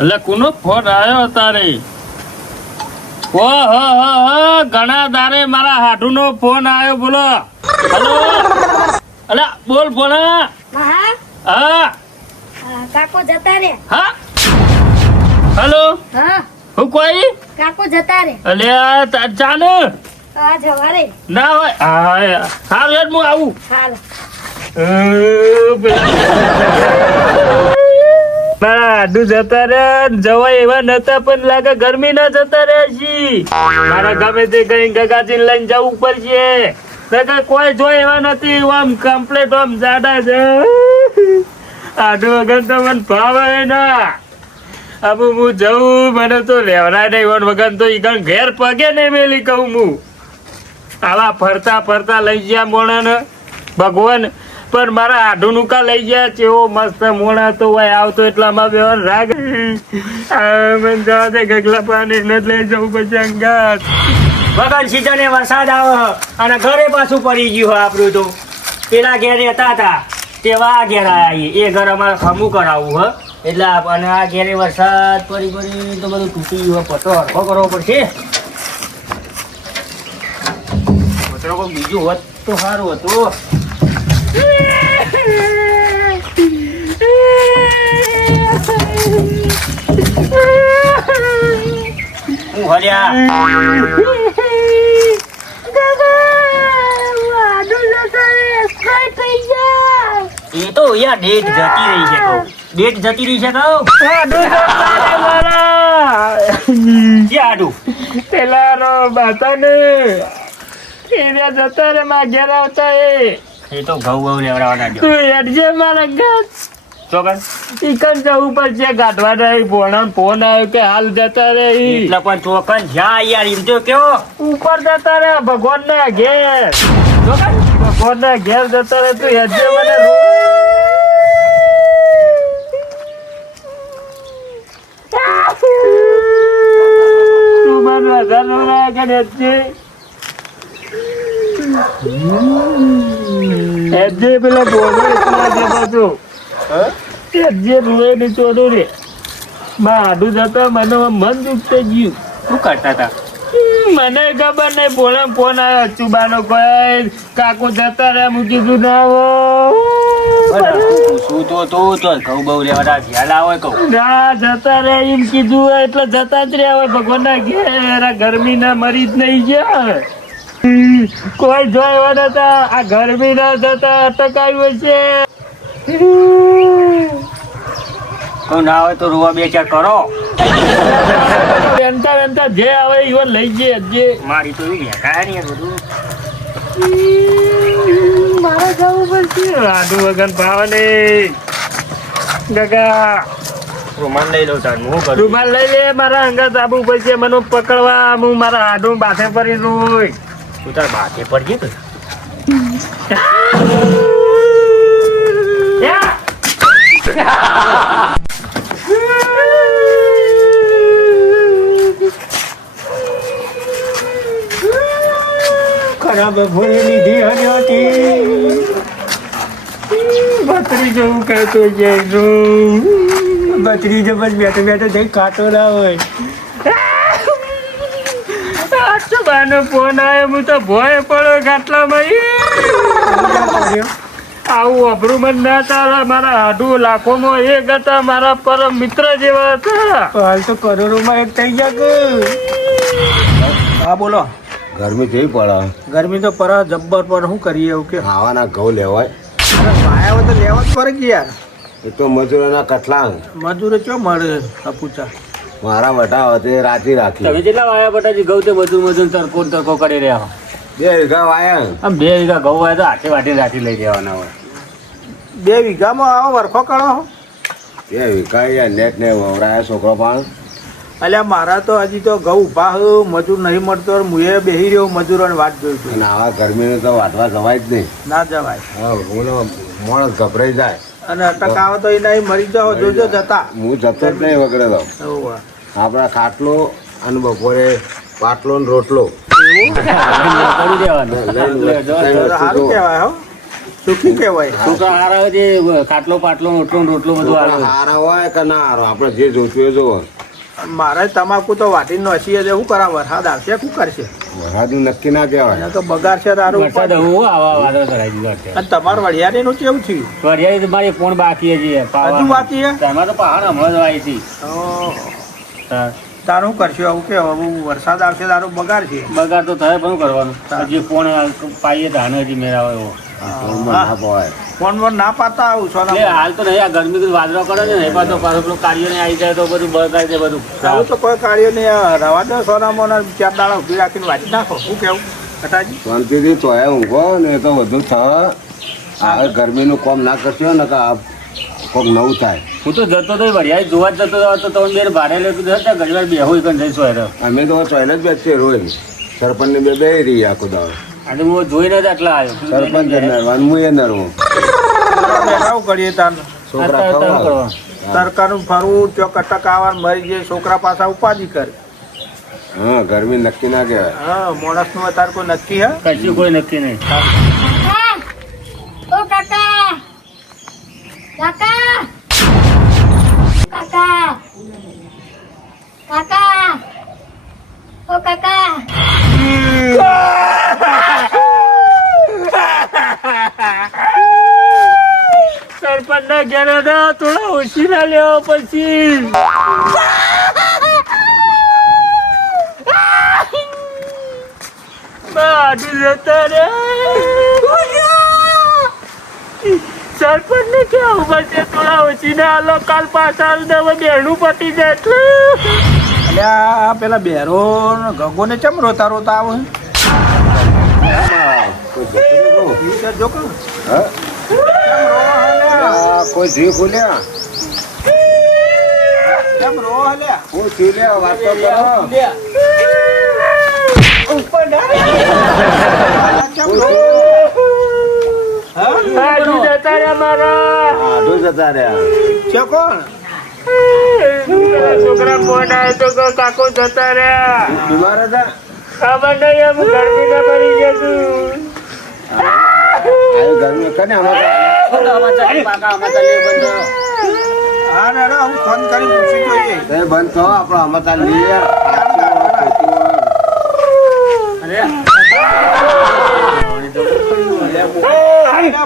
એટલે કોનો ફોન આવ્યો તારે? ઓહો ઘણા તારે મારા હાડુનો ફોન આવ્યો. બોલો. હેલો. અલે બોલ ભોળા. હા કાકો જતા રે. હા હેલો. હા હું કોઈ કાકો જતા રે. અલ્યા ચાલે આ જવારે ના હોય. હા હાલ હેડ હું આવું. હાલ આડું જતા રે જવાય એવા નતા પણ લાગે ગરમી ના જતા રે છી. મારા ગમે તે કઈ ગગાજી લઈને જવું પડશે. કોઈ જોઈ એવા નથી. આમ કમ્પ્લીટ આમ જાડા છે. આડું વગર તો મને ભાવે ના. હવે હું જઉં મને તો લેવડાય નહીં. વન વગર તો ઈ ઘેર પગે નહીં મેલી કહું હું. આવા ફરતા ફરતા લઈ ગયા મોણા ને ભગવાન. પણ મારા આઢું કા લઈ ગયા. કેવો મસ્ત મોણા તો હોય આવતો એટલામાં બેવાન રાગ. મને જવા દે ગગલા પાણી નથી લઈ જવું પછી અંગાત. વગર સીઝને વરસાદ આવે અને ઘરે પાછું પડી ગયું હોય આપણું તો. પેલા ઘેર રહેતા હતા તેવા આ ઘેર આવ્યા. એ ઘર અમારે ખમું કરાવવું હ એટલે અને આ ઘેરે વરસાદ પડી તો બધું તૂટી ગયું. પતો હરખો કરવો પડશે. પતરો કોઈ બીજું હોત તો સારું હતું. હું હર્યા એ તો યાર ડેટ જતી રહી છે કહું. ડેટ જતી રહી છે કહું. ક્યાં આડું પેલા બાતા ને એરિયા જતા રે માં ઘેર આવતા એ તો ઘઉં લેવડાવવાના જો. તું હેડજે મારા ઘર. ચોકન ઈકન જવું પડશે ગાંઠવા નહીં. ફોન આવ્યો કે હાલ જતા રે. એટલે પણ ચોકન જા યાર. એમ તો કેવો ઉપર જતા રે ભગવાન ના ઘેર. ચોકન ભગવાન ના ઘેર જતા રે. તું હેડજે મને તું મને હજાર ના કે હેડજે. હેડજે પેલા બોલો એટલા જે બધું હેડજે રૂએ ની ચોડું રે. માં આડું જતા મને મન દુખતે ગયું. શું કરતા હતા? મને ખબર નહીં. બોલે ફોન આવ્યો અચુબાનો કોઈ કાકુ જતા રે. હું કીધું ના શું તો ઘઉં બહુ લેવાના ખ્યાલ આવે કહું. ના જતા રે એમ કીધું એટલે જતા જ રહ્યા હોય. ભગવાન ના ઘેર ગરમી ના મરી જ નહીં ગયા. કોઈ જોવા નતા. આ ગરમી ના જતા અટકાયું છે. કોઈ ના હોય તો રૂવા બે ચાર કરો. વેનતા વેનતા જે આવે ઈવન લઈ જે. મારી તો એવી કાંઈ નહીં બધું. મારે જવું પડશે. આડું વગર ભાવે નહીં. ગગા રૂમાલ લઈ લઉં તાર હું કરું. રૂમાલ લઈ લે. મારા અંગત આબુ પડશે મને પકડવા. હું મારા આડું બાથે પડી રોય. તું તાર બાથે પડજે તો. ખરાબ ભૂલી લીધી હતી. બત્રી જવું કહેતો જાય. બત્રી જ બસ બેઠો બેઠો થઈ કાંટો ના હોય. બાનો ફોન આવ્યો. હું તો ભોય પડ્યો ગાટલામાં. આવું અભરું મન ના ચાલે. મારા હાડું લાખોમાં એક હતા. મારા પરમ મિત્ર જેવા હતા. હાલ તો કરોડોમાં એક થઈ ગયા. હા બોલો. ગરમી કેવી પડે? ગરમી તો પર જબ્બર પર શું કરીએ એવું કે. ખાવાના ઘઉં લેવાય પાયા હોય તો લેવા જ પડે કે યાર. એ તો મજૂરોના કટલા. મજૂરો ચો મળે પૂછા. મારા વટા હતી રાતી રાખી. તમે કેટલા વાયા બટાજી ઘઉં તે બધું તરકો કરી રહ્યા. 2 વીઘા વાયા. આમ 2 વીઘા ઘઉં વાય તો હાથે વાટી રાખી લઈ દેવાના હોય. 2 વીઘામાં આવો વરખો કરો. 2 વીઘા યાર નેટ ને વવરાયા છોકરો પણ. અલ્યા મારા તો હજી તો ઘઉં ઉભા મજૂર નહીં મળતો. હું એ બેહી રહ્યો મજૂરોની વાત જોઈ છું. અને આવા ગરમીનું તો વાટવા જવાય જ નહીં. ના જવાય. હા બોલો માણસ ગભરાઈ જાય. અને અટક આવે તો એ નહીં મરી જાઓ. જોજો જતા હું જતો જ નહીં વગડે તો. આપણા ખાટલો અને બપોરે પાટલો ને રોટલો. સારું કહેવાય હો. શું કહેવાય છોકરા હારા હોય છે, ખાટલો પાટલો રોટલો ને રોટલો બધું છોકરા આવે. હારા હોય કે ના હારો આપણે જે જોઈતું એ જોવો. મારે તમાકુ તો વાટી નોસી છે શું કરા વરસાદ આવશે શું કરશે વરસાદનું નક્કી ના કહેવાય. એને તો બગાડશે તારું વરસાદ હું આવા વાદળ કરાવી દીધો અત્યારે. અને તમારું વડિયારી નું કેવું થયું વરિયાળી તો મારી ફોન બાકી છે હજુ બાકી છે? તેમાં તો પહાડ હમણાં જ આવી હતી. ઓહો. હા. તારું કરશું આવું કે હવે વરસાદ આવશે તારું બગાડ છે બગાડ તો થાય પણ શું કરવાનું, હજી ફોન પાઈએ તો હાને હજી મેળાવે એવો. ફોનમાં ના પવાય. ફોન બોન ના પાતા આવું છો એટલે હાલ તો નહીં, આ ગરમી તો વાદળો કરે છે ને એ પાછો પાછો પેલું કાર્ય ને આવી જાય તો બધું બગાડ છે બધું. આવું તો કોઈ કાર્ય નહીં રવા દો સોનામાં 4 દાડા ઉભી રાખીને વાંચી નાખો શું કેવું કટાજી શાંતિથી તોય ઊંઘો ને એ તો બધું થાય. આ ગરમીનું કામ ના કરશો ને કે આ કોક નવું થાય. હું તો જતો તો વરિયાળી જોવા જ જતો હતો તો તમે બે ભાડે લઈ કીધું હતા ઘણી વાર બેહું કઈ જઈશું હેરો. અમે તો ચોઈને જ બેસીએ રોજ. સરપંચની બે રહી આખો દાડો. આજે હું જોઈને જ આટલા આવ્યો. સરપંચ એ નરવાનું, હું એ નરવું. શું કરીએ તાર છોકરા અત્યારે તમે ખવડાવો. કરો. સરકારનું ફરવું તો કટક આવવાનું મરી જાય છોકરા પાછા ઉપાધિ કરે હા, ગરમી નક્કી ના કહેવાય. હા માણસનું અત્યારે કોઈ નક્કી હે કશું કોઈ નક્કી નહીં. કાકા ઓ કાકા કાકા કાકા કાકા ઓ કાકા સરપંચ ના ઘેર હતા થોડા ઓછી ના લેવા પછી બાજુ જતા રે સરપંચ ને કેવું પડશે થોડા ઓછી ના હાલો કાલ પાછા બેનું પતી જાય એટલે એટલે આ પેલા બેરો ગગો ને ચમ રોતા રોતા આવે કોઈ જતું નહીં કહું. જો કહું હા? આ કોઈ જીવ ખોલ્યા કેમ રો હલ્યા હું જીવ લે વાત તો કરો. કેમ રો હા બાજુ જતા રે મારા આઢું જતા રહ્યા. છે કોણ પેલા છોકરા ફોન આવ્યો તો કે કાકો જતા રહ્યા બીમાર હતા? ખબર નહીં એમ ગરમી ના પડી જતું આ ગરમી કને હા ને હું ફોન કરી પૂછી જોઈએ બંધ થો આપણો અમાતા લઈએ.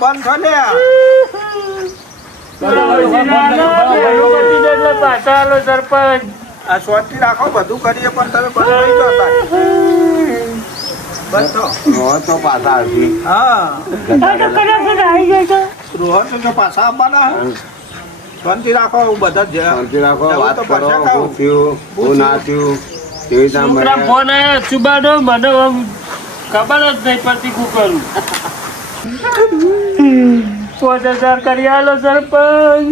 બંધ થો લે પાછા આલો સરપંચ આ સ્વસ્તી રાખો બધું કરીએ પણ તમે બંધ થઈ જાઓ તારે. બંધ થો હવે તો પાછા આવશે. હા આવી જાય રોહન તો જો પાછા આવવાના હે. શાંતિ રાખો બધા જ શાંતિ રાખો, જવું વાત તો કરો, પડશે કાં? શું થયું, શું ના થયું, કેવી રીતે આમ છોકરા બન્યા? ફોન આવ્યો સુબાનો મને આમ ખબર જ નહીં પડતી શું કરું 5000 કરી આલો સરપંચ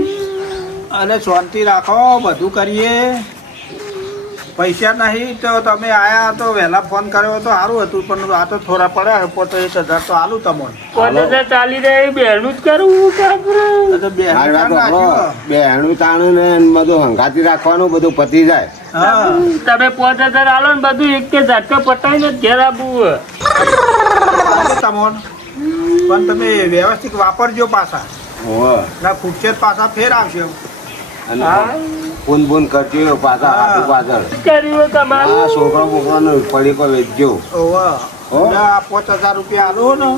અને શાંતિ રાખો બધું કરીએ પૈસા નહીં તો તમે આયા તો વહેલા ફોન કર્યો તો સારું હતું પણ આ તો થોડા પડ્યા 5000 તો આલું તમને 5000 ચાલી જાય બેનું જ કરવું કાપરું તો બે મારી વાત નાખ્યું. સાંભળો. બે હેણું તાણું ને બધું હંગાતી રાખવાનું, બધું પતી જાય. હા તમે 5000 આલો ને બધું એક કે ઝટકા પટાઈને જ ઘેર આપવું આલું તમને પણ તમે વ્યવસ્થિત વાપરજો પાછા હોવે. ના ખૂટશે તો પાછા ફેર આવશે અને ફોન બોન કરજો પાછા હાથું પાછળ. કર્યું તમારું આ છોકરો બોકરાનો પડીકો વેચજો. ઓવા હો? આ 5000 રૂપિયા આલો ને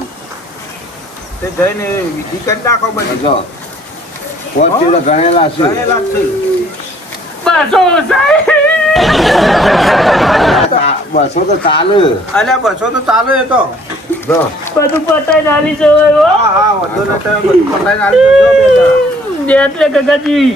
તે જઈને વિધિ કરી નાખો બધી જો પોચ તો ગણેલા છે. ગણેલા જ છે. પાછો બસો તો ચાલે. અલ્યા 200 તો ચાલુ એ તો જો બધું પટાઈને આલી જવાય હા હા વધુ ને તમે બધું પતાઈને આવી જજો બે જણા. એટલે ગગાજી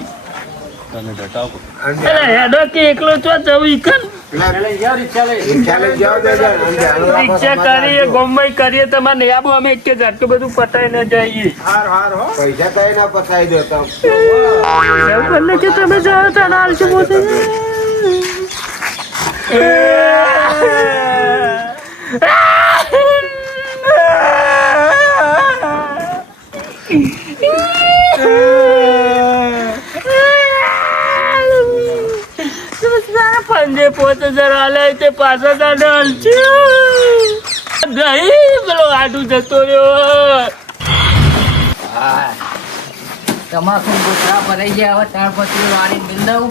અરે હેડો કે એકલો ચો જવું ઈકન રિક્ષા લઈ જાઓ બે જણ. અને ધ્યાન રાખો રિક્ષા સમાધાન કરીએ નો. ગોમય કરીએ તમારે નહીં આબો અમે એક કે ઝાટકું બધું પટાઈને જઈએ હાર હાર હો પૈસા કઈ ના પતાવી દો તો. એવું બને કે તમે જાઓ તો ના આલશો પોતે પંજે 5000 આલે તે પાછા તાને આલશે નહીં પેલો આટું જતો રહ્યો તમાકુ ગોઠરા ભરાઈ ગયા હવે તાળપત્રી વાળી મિલ દઉં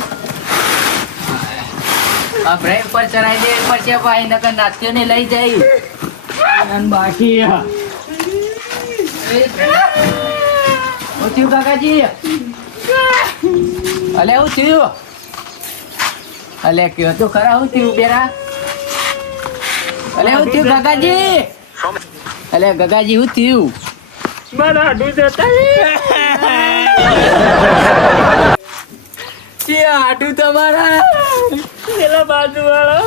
આ બ્રેક પર ચડાઈ દે પડશે ભાઈ નકર નાસ્યો ને લઈ જાય અને બાકી શું થયું કાકાજી અલે શું થયું અલે કયો તો ખરા શું થયું બેરા અલે શું થયું કાકાજી અલે ગગાજી શું થયું મારા આડું જતા આટું તમારા પેલા બાજુ વાળા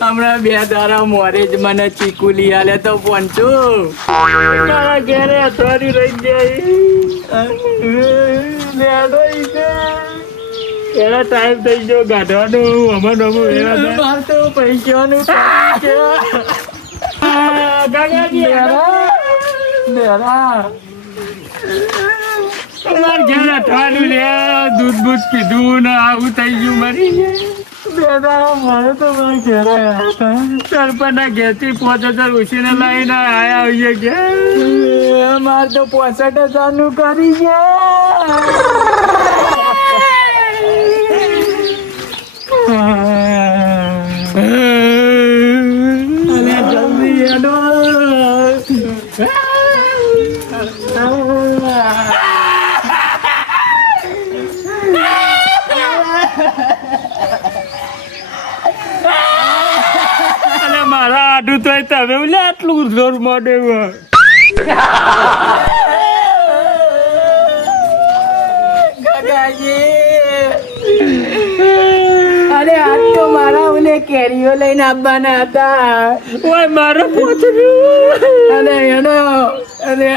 હમણાં 2 દાડા મોરે જ મને ચીકુ લઈ આલે તો પહોંચો મારા ઘેરે અથવાડી રહી જાય એના ટાઈમ થઈ ગયો ગાઢવાનો અમન માર તો પૈસાનું કામ છે. માર ઘેર અથવાડું લે દૂધ બૂધ પીધું ને આવું થઈ ગયું મરી સરપંચના ઘેરથી 5,000 ઉછીને લઈને આયા હોઈએ ઘેર માર તો 65,000 નું કરી જલ્દી એનો અને મારા આડું તો તમે લે આટલું જોર મોડે અરે આજ તો મારા ઓલે કેરીઓ લઈને આવવાના હતા ઓય મારો પોચડ્યું અને એનો અને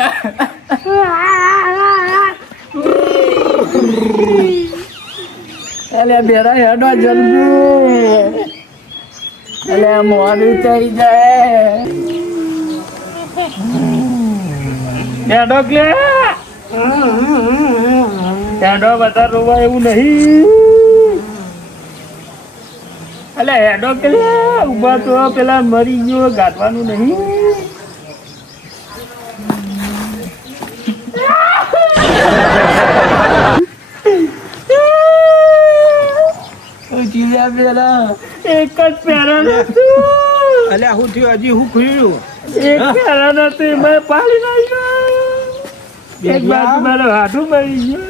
અલે બેરા હેડો જલ્દી અલે મોડું થઈ જાય હેડો કે હેડો બધા રોવા એવું નહીં અલે હેડો કે ઉભા તો પેલા મરી ગયો ગાંઠવાનું નહીં એક જ પેરણ હતું અલ્યા હું થયું હજી હું ખુલ્યું એક પેરણ હતું મેં પાડી નાખ્યો એક બાજુ મારો હાથું મરી ગયો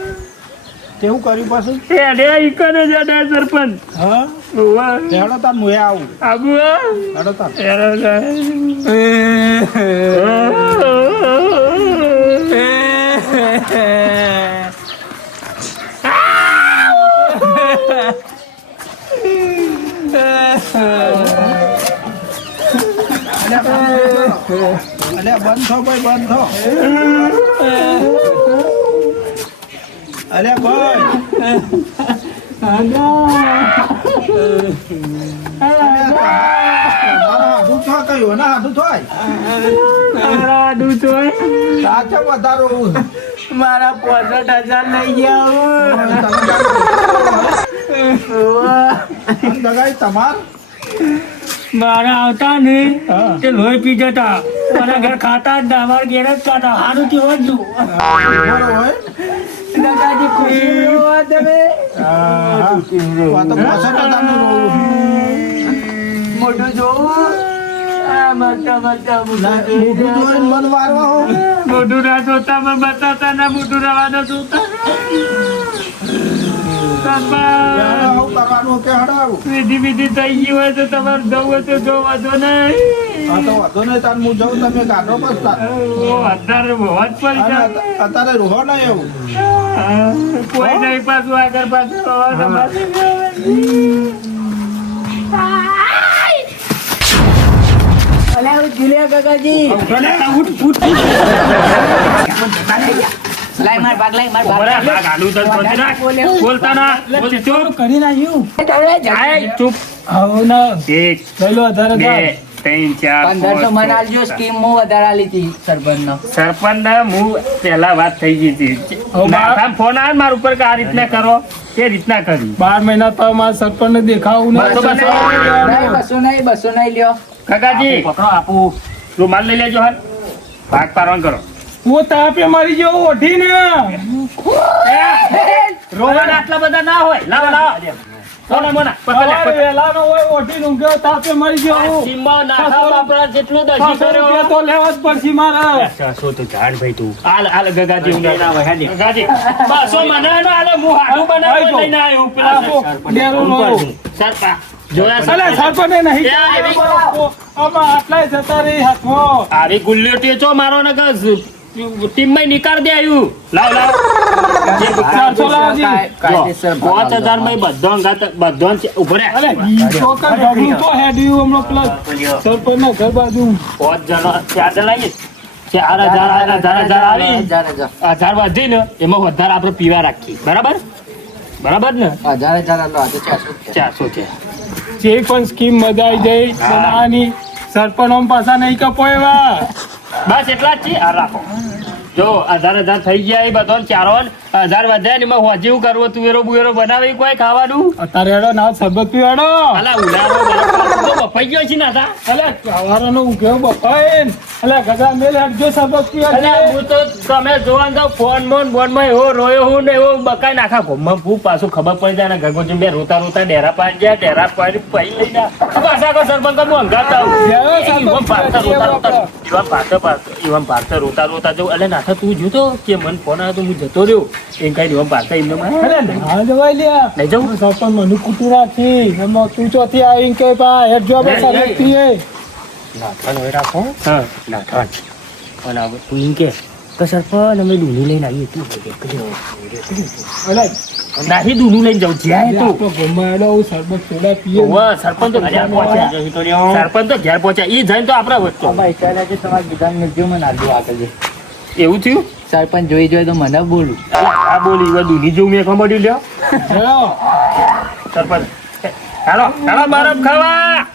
કેવું કર્યું પાછું હેડે ઈકને જ અડે સરપંચ હા ઓવા હેડો તાર મુએ આવું આબુ હેડો તાર અલ્યા બંધ થો ભાઈ બંધ થો અલ્યા ભાઈ હાથું થો કયું ના હાથું થોય આડું તો સાચો વધારો મારા 65,000 લઈ ગયા દગાઈ તમાર મારા આવતા ને તે લોહી પી જતા મારા ઘર ખાતા જ ના મારા ઘેર જ ખાતા સારું થી વધુ હોય દાદાજી ખુશી હોવા તમે આ તો 65,000 મોઢું જોવું આ મરતા મરતા મોટું જોઈને મન વારવા હો મોઢું ના જોતા મેં બતાતા ના મોઢું રવાના જોતા આવું કરવાનું કે હડાવું વિધિ વિધિ થઈ ગઈ હોય તો તમારે જવું હોય તો જો વાંધો નહીં આ તો વાંધો નહીં તાર હું જાઉં તમે ગાડો પસતા અત્યારે બહુ જ પૈસા અત્યારે રોહો નહીં એવું કોઈ નહીં પાછું આગળ પાછું અલે હું જીલ્યા કાકાજી લાઈ માર ભાગ લાઈ માર ભાગ બોલતા ના ચૂપ કરી નાખ્યું ચૂપ આવો ના એક પહેલો વધારે બે 3 4 1500 મને આલજો સ્કીમ હું વધારે આલી હતી સરપંચનો સરપંચ ને હું પેલા વાત થઈ ગઈ હતી ફોન આવે મારા ઉપર કે આ રીતના કરો એ રીતના કરી 12 મહિના તો મારા સરપંચ ને દેખાવું બસો નહીં. બસો નહીં લ્યો કાકાજી પકડો આપું રૂમાલ લઈ લેજો હાલ ભાગ પારવાન કરો હું તાપે મારી જેવો ઓઢી ને રોવાના આટલા બધા ના હોય લાવો લાવો સોના મોના પકડ લે, પકડ. વેલાનો હોય ઓઢી ઊંઘ્યો તાપે મારી આ જેવો સીમા નાખા બાપરા જેટલું દસી 500 કર્યો રૂપિયા તો લેવા જ પડશે મારે ચારસો તો જાણ ભાઈ તું હાલ ગગાજી ઊંઘ ના હોય, હેડી. ગગાજી 200 મને નો હાલે હું હાડું બનાવીને લઈને આવ્યો પેલા ડેરો નો સરપા જોયા અલે સરપંચ? સરપંચે નહીં એ આવી. આમાં આટલાય જતા રહી હાથમાં આવી ગુલ્લીઓ ટેચો મારો ને ટીમમાં નીકાળ દે આવ્યું લાવ લાવ 400 લાવજી. કાયદેસર 5000 માં બધો અંગાત બધો ઉભો રે અરે ઈ તો કર ઢગલું તો હેડ્યું હમણાં પેલા સરપંચના ઘર બાજુ 5 જણા 4 જણા આવીએ 4000 આવી 1000 વધી ને એમાં વધારે આપણે પીવા રાખીએ બરાબર બરાબર ને 400 છે જે પણ સ્કીમ મજા આવી જાય બનાવવાની સરપંચ આમ પાછા નહીં કપોયવા બસ એટલા જ છે આ રાખો જો 1000 થઈ ગયા એ બધો ચારો 1000 વધ્યા ને એમાં હોજી શું કરવું તુવેરો બુવેરો બનાવી કોઈ ખાવાનું અત્યારે હેડો ના સરબત પીવાડો અલા ઉલારો તો બફાઈ ગયો છે ના તા અલે સવારનો ઊંઘ્યો બપાઈન અલે ગગા મેલ હેડજો સરબત પીવાડે અલા હું તો તમે જોવાન તો ફોન માં એવો રોયો હું ને એવો બકાઈ નાખા ગોમમાં હું પાછું ખબર પડી જાય ને ગગોજી બે રોતા રોતા ડેરા પાડી ગયા ડેરા પાડી પઈ લઈ જા પાછા કો સરપંચ કો અંગાતા ઈવન પાર્થર રોતા રોતા જવું અલે નાથા તું જોતો કે મન ફોન આવ્યો તો હું જતો રહ્યો એમ કઈ ઈવન પાર્થર એમને અરે ના જવાય લ્યા લઈ જાઉં સરપંચ મને કુટી રાખી એમાં તું ચોથી આવીને કે પા હેડજો બે સરબત પીએ નાથાનો એ રાખો. હા નાથાન. અને હવે તું એમ કે તો સરપંચ અમે દૂધી લઈને આવીએ તું અલે નાહી દૂધું લઈને જાઉં જ્યાં તું તો તો ગમાડો સરબત થોડા પીએ ઓવા સરપંચ તો ઘેર પહોંચ્યા સરપંચ તો ઘેર પહોંચ્યા ઈ જઈને તો આપણા વચ્ચે તમારા ગીતાને મૂકજો મને આટલું આગળ જઈ. એવું થયું સરપંચ જોઈ જોઈ તો મને બોલું આ બોલી એવા દૂધી જેવું મેં ખબર લ્યો હેડો સરપંચ હાલો હાલો બરફ ખાવા